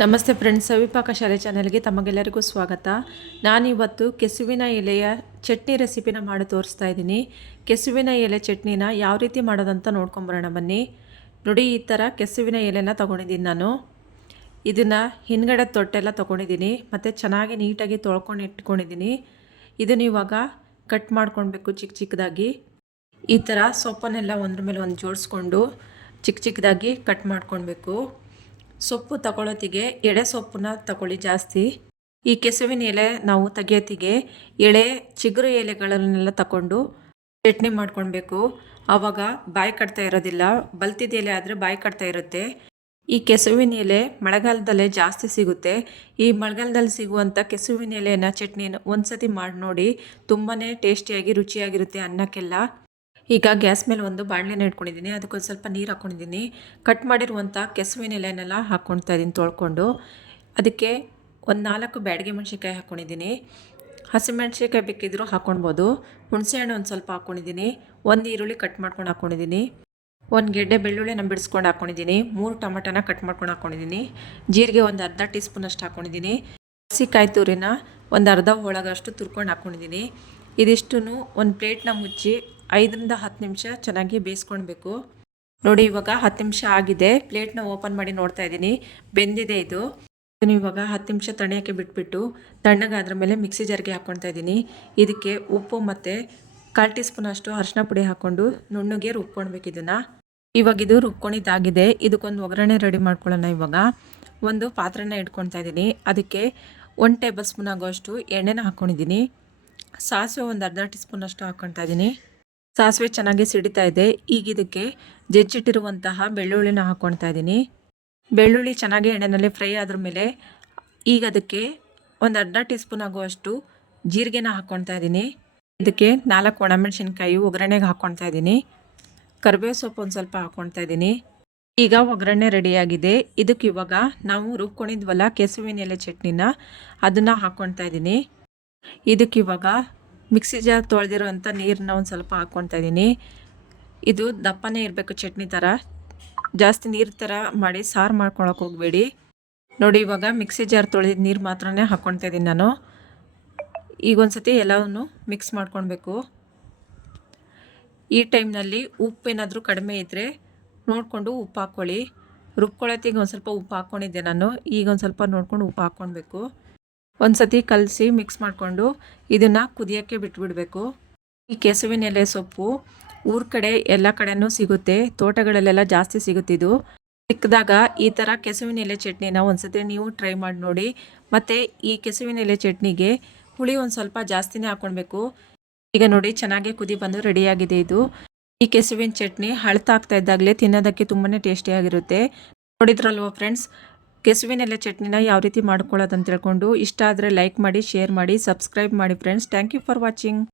ನಮಸ್ತೆ ಫ್ರೆಂಡ್ಸ್, ಸವಿಪಾಕ ಶಾಲೆ ಚಾನೆಲ್ಗೆ ತಮಗೆಲ್ಲರಿಗೂ ಸ್ವಾಗತ. ನಾನಿವತ್ತು ಕೆಸುವಿನ ಎಲೆಯ ಚಟ್ನಿ ರೆಸಿಪಿನ ಮಾಡಿ ತೋರಿಸ್ತಾ ಇದ್ದೀನಿ. ಕೆಸುವಿನ ಎಲೆ ಚಟ್ನಿನ ಯಾವ ರೀತಿ ಮಾಡೋದಂತ ನೋಡ್ಕೊಂಬರೋಣ ಬನ್ನಿ. ನೋಡಿ, ಈ ಥರ ಕೆಸುವಿನ ಎಲೆನ ತೊಗೊಂಡಿದ್ದೀನಿ ನಾನು. ಇದನ್ನು ಹಿಂದ್ಗಡೆ ತೊಟ್ಟೆಲ್ಲ ತೊಗೊಂಡಿದ್ದೀನಿ ಮತ್ತು ಚೆನ್ನಾಗಿ ನೀಟಾಗಿ ತೊಳ್ಕೊಂಡು ಇಟ್ಕೊಂಡಿದ್ದೀನಿ. ಇದನ್ನು ಇವಾಗ ಕಟ್ ಮಾಡ್ಕೊಳ್ಬೇಕು ಚಿಕ್ಕ ಚಿಕ್ಕದಾಗಿ. ಈ ಥರ ಸೊಪ್ಪನ್ನೆಲ್ಲ ಒಂದ್ರ ಮೇಲೆ ಒಂದು ಜೋಡಿಸ್ಕೊಂಡು ಚಿಕ್ಕ ಚಿಕ್ಕದಾಗಿ ಕಟ್ ಮಾಡ್ಕೊಳ್ಬೇಕು. ಸೊಪ್ಪು ತಗೊಳ್ಳೋತ್ತಿಗೆ ಎಳೆ ಸೊಪ್ಪನ್ನ ತಗೊಳ್ಳಿ ಜಾಸ್ತಿ. ಈ ಕೆಸುವಿನ ಎಲೆ ನಾವು ತೆಗಿಯೋತ್ತಿಗೆ ಎಳೆ ಚಿಗುರು ಎಲೆಗಳನ್ನೆಲ್ಲ ತಗೊಂಡು ಚಟ್ನಿ ಮಾಡ್ಕೊಳ್ಬೇಕು. ಆವಾಗ ಬಾಯಿ ಕಟ್ತಾ ಇರೋದಿಲ್ಲ. ಬಲ್ತಿದ ಎಲೆ ಆದರೆ ಬಾಯಿ ಕಟ್ತಾ ಇರುತ್ತೆ. ಈ ಕೆಸುವಿನ ಎಲೆ ಮಳೆಗಾಲದಲ್ಲೇ ಜಾಸ್ತಿ ಸಿಗುತ್ತೆ. ಈ ಮಳೆಗಾಲದಲ್ಲಿ ಸಿಗುವಂಥ ಕೆಸುವಿನ ಎಲೆನ ಚಟ್ನಿನ ಒಂದ್ಸತಿ ಮಾಡಿ ನೋಡಿ. ತುಂಬಾ ಟೇಸ್ಟಿಯಾಗಿ ರುಚಿಯಾಗಿರುತ್ತೆ ಅನ್ನಕ್ಕೆಲ್ಲ. ಈಗ ಗ್ಯಾಸ್ ಮೇಲೆ ಒಂದು ಬಾಣಲೆನ ಇಟ್ಕೊಂಡಿದ್ದೀನಿ. ಅದಕ್ಕೊಂದು ಸ್ವಲ್ಪ ನೀರು ಹಾಕ್ಕೊಂಡಿದ್ದೀನಿ. ಕಟ್ ಮಾಡಿರುವಂಥ ಕೆಸುವಿನ ಎಲೆನೆಲ್ಲ ಹಾಕ್ಕೊಳ್ತಾ ಇದ್ದೀನಿ ತೊಳ್ಕೊಂಡು. ಅದಕ್ಕೆ ಒಂದು 4 ಬ್ಯಾಡಗಿ ಮೆಣಸಿನ್ಕಾಯಿ ಹಾಕ್ಕೊಂಡಿದ್ದೀನಿ. ಹಸಿಮೆಣ್ಸಿನ್ಕಾಯಿ ಬೇಕಿದ್ದರೂ ಹಾಕ್ಕೊಳ್ಬೋದು. ಹುಣಸೆಹಣ್ಣು ಒಂದು ಸ್ವಲ್ಪ ಹಾಕ್ಕೊಂಡಿದ್ದೀನಿ. ಒಂದು ಈರುಳ್ಳಿ ಕಟ್ ಮಾಡ್ಕೊಂಡು ಹಾಕ್ಕೊಂಡಿದ್ದೀನಿ. ಒಂದು ಗೆಡ್ಡೆ ಬೆಳ್ಳುಳ್ಳಿನ ಬಿಡಿಸ್ಕೊಂಡು ಹಾಕ್ಕೊಂಡಿದ್ದೀನಿ. 3 ಟೊಮೆಟೊನ ಕಟ್ ಮಾಡ್ಕೊಂಡು ಹಾಕ್ಕೊಂಡಿದ್ದೀನಿ. ಜೀರಿಗೆ ಒಂದು ಅರ್ಧ ಟೀ ಸ್ಪೂನಷ್ಟು ಹಾಕ್ಕೊಂಡಿದ್ದೀನಿ. ಹಸಿಕಾಯಿ ತುರಿನ ಒಂದು ಅರ್ಧ ಹೋಳಗಷ್ಟು ತುರ್ಕೊಂಡು ಹಾಕ್ಕೊಂಡಿದ್ದೀನಿ. ಇದಿಷ್ಟು ಒಂದು ಪ್ಲೇಟ್ನ ಮುಚ್ಚಿ 5ರಿಂದ 10 ನಿಮಿಷ ಚೆನ್ನಾಗಿ ಬೇಯಿಸ್ಕೊಳ್ಬೇಕು. ನೋಡಿ, ಇವಾಗ 10 ನಿಮಿಷ ಆಗಿದೆ. ಪ್ಲೇಟ್ನ ಓಪನ್ ಮಾಡಿ ನೋಡ್ತಾ ಇದ್ದೀನಿ, ಬೆಂದಿದೆ ಇದು. ಇವಾಗ 10 ನಿಮಿಷ ತಣಿಯೋಕ್ಕೆ ಬಿಟ್ಬಿಟ್ಟು ತಣ್ಣಗಾದ್ರ ಮೇಲೆ ಮಿಕ್ಸಿ ಜಾರ್ಗೆ ಹಾಕ್ಕೊಳ್ತಾ ಇದ್ದೀನಿ. ಇದಕ್ಕೆ ಉಪ್ಪು ಮತ್ತು 1/4 ಟೀ ಸ್ಪೂನಷ್ಟು ಅರಿಶಿನ ಪುಡಿ ಹಾಕ್ಕೊಂಡು ನುಣ್ಣಗೆ ರುಬ್ಕೊಳ್ಬೇಕು ಇದನ್ನು. ಇವಾಗ ಇದು ರುಬ್ಕೊಂಡಿದ್ದಾಗಿದೆ. ಇದಕ್ಕೊಂದು ಒಗ್ಗರಣೆ ರೆಡಿ ಮಾಡ್ಕೊಳ್ಳೋಣ. ಇವಾಗ ಒಂದು ಪಾತ್ರೆನ ಇಟ್ಕೊಳ್ತಾ ಇದ್ದೀನಿ. ಅದಕ್ಕೆ 1 ಟೇಬಲ್ ಸ್ಪೂನ್ ಆಗೋಷ್ಟು ಎಣ್ಣೆನ ಹಾಕ್ಕೊಂಡಿದ್ದೀನಿ. ಸಾಸಿವೆ ಒಂದು ಅರ್ಧ ಟೀ ಸ್ಪೂನಷ್ಟು ಹಾಕ್ಕೊಳ್ತಾ ಇದ್ದೀನಿ. ಸಾಸಿವೆ ಚೆನ್ನಾಗಿ ಸಿಡಿತಾ ಇದೆ. ಈಗ ಇದಕ್ಕೆ ಜಜ್ಜಿಟ್ಟಿರುವಂತಹ ಬೆಳ್ಳುಳ್ಳಿನ ಹಾಕ್ಕೊಳ್ತಾ ಇದ್ದೀನಿ. ಬೆಳ್ಳುಳ್ಳಿ ಚೆನ್ನಾಗಿ ಎಣ್ಣೆಯಲ್ಲಿ ಫ್ರೈ ಆದ್ರ ಮೇಲೆ ಈಗ ಅದಕ್ಕೆ ಒಂದು ಅರ್ಧ ಟೀ ಸ್ಪೂನ್ ಆಗುವಷ್ಟು ಜೀರಿಗೆನ ಹಾಕ್ಕೊಳ್ತಾ ಇದ್ದೀನಿ. ಇದಕ್ಕೆ 4 ಒಣಮೆಣಸಿನ್ಕಾಯಿ ಒಗ್ಗರಣೆಗೆ ಹಾಕ್ಕೊಳ್ತಾ ಇದ್ದೀನಿ. ಕರಿಬೇವು ಸೊಪ್ಪು ಒಂದು ಸ್ವಲ್ಪ ಹಾಕ್ಕೊಳ್ತಾ ಇದ್ದೀನಿ. ಈಗ ಒಗ್ಗರಣೆ ರೆಡಿಯಾಗಿದೆ. ಇದಕ್ಕೆ ಇವಾಗ ನಾವು ರುಬ್ಕೊಂಡಿದ್ವಲ್ಲ ಕೆಸುವಿನ ಎಲೆ ಚಟ್ನಿನ, ಅದನ್ನು ಹಾಕ್ಕೊಳ್ತಾ ಇದ್ದೀನಿ. ಇದಕ್ಕೆ ಇವಾಗ ಮಿಕ್ಸಿ ಜಾರ್ ತೊಳೆದಿರೋಂಥ ನೀರನ್ನ ಒಂದು ಸ್ವಲ್ಪ ಹಾಕ್ಕೊಳ್ತಾ ಇದ್ದೀನಿ. ಇದು ದಪ್ಪನೇ ಇರಬೇಕು, ಚಟ್ನಿ ಥರ. ಜಾಸ್ತಿ ನೀರು ಥರ ಮಾಡಿ ಸಾರು ಮಾಡ್ಕೊಳಕ್ಕೆ ಹೋಗಬೇಡಿ. ನೋಡಿ, ಇವಾಗ ಮಿಕ್ಸಿ ಜಾರ್ ತೊಳೆದಿದ್ದ ನೀರು ಮಾತ್ರನೇ ಹಾಕ್ಕೊಳ್ತಾ ಇದ್ದೀನಿ ನಾನು. ಈಗ ಒಂದು ಸತಿ ಎಲ್ಲವನ್ನೂ ಮಿಕ್ಸ್ ಮಾಡ್ಕೊಳ್ಬೇಕು. ಈ ಟೈಮ್ನಲ್ಲಿ ಉಪ್ಪೇನಾದರೂ ಕಡಿಮೆ ಇದ್ದರೆ ನೋಡಿಕೊಂಡು ಉಪ್ಪು ಹಾಕ್ಕೊಳ್ಳಿ. ರುಬ್ಕೊಳ್ಳೋತ್ತಿಗೆ ಒಂದು ಸ್ವಲ್ಪ ಉಪ್ಪು ಹಾಕ್ಕೊಂಡಿದ್ದೆ ನಾನು. ಈಗ ಒಂದು ಸ್ವಲ್ಪ ನೋಡ್ಕೊಂಡು ಉಪ್ಪು ಹಾಕ್ಕೊಳ್ಬೇಕು. ಒಂದು ಸತಿ ಕಲಸಿ ಮಿಕ್ಸ್ ಮಾಡಿಕೊಂಡು ಇದನ್ನು ಕುದಿಯೋಕ್ಕೆ ಬಿಟ್ಬಿಡಬೇಕು. ಈ ಕೆಸುವಿನ ಎಲೆ ಸೊಪ್ಪು ಊರ ಕಡೆ ಎಲ್ಲ ಕಡೆನೂ ಸಿಗುತ್ತೆ. ತೋಟಗಳಲ್ಲೆಲ್ಲ ಜಾಸ್ತಿ ಸಿಗುತ್ತಿದ್ದು. ಸಿಕ್ಕಿದಾಗ ಈ ಥರ ಕೆಸುವಿನ ಎಲೆ ಚಟ್ನಿನ ಒಂದು ಸತಿ ನೀವು ಟ್ರೈ ಮಾಡಿ ನೋಡಿ. ಮತ್ತು ಈ ಕೆಸುವಿನ ಎಲೆ ಚಟ್ನಿಗೆ ಹುಳಿ ಒಂದು ಸ್ವಲ್ಪ ಜಾಸ್ತಿನೇ ಹಾಕ್ಕೊಳ್ಬೇಕು. ಈಗ ನೋಡಿ, ಚೆನ್ನಾಗಿ ಕುದಿ ಬಂದು ರೆಡಿಯಾಗಿದೆ ಇದು. ಈ ಕೆಸುವಿನ ಚಟ್ನಿ ಹಳತಾಗ್ತಾ ಇದ್ದಾಗಲೇ ತಿನ್ನೋದಕ್ಕೆ ತುಂಬಾ ಟೇಸ್ಟಿಯಾಗಿರುತ್ತೆ. ನೋಡಿದ್ರಲ್ವ ಫ್ರೆಂಡ್ಸ್, ಕೆಸುವಿನ ಎಲೆ ಚಟ್ನಿನ ಯಾವ ರೀತಿ ಮಾಡ್ಕೊಳ್ಳೋದು ಅಂತ ತಿಳ್ಕೊಂಡು ಇಷ್ಟ ಆದರೆ ಲೈಕ್ ಮಾಡಿ, ಶೇರ್ ಮಾಡಿ, ಸಬ್ಸ್ಕ್ರೈಬ್ ಮಾಡಿ friends. Thank you for watching.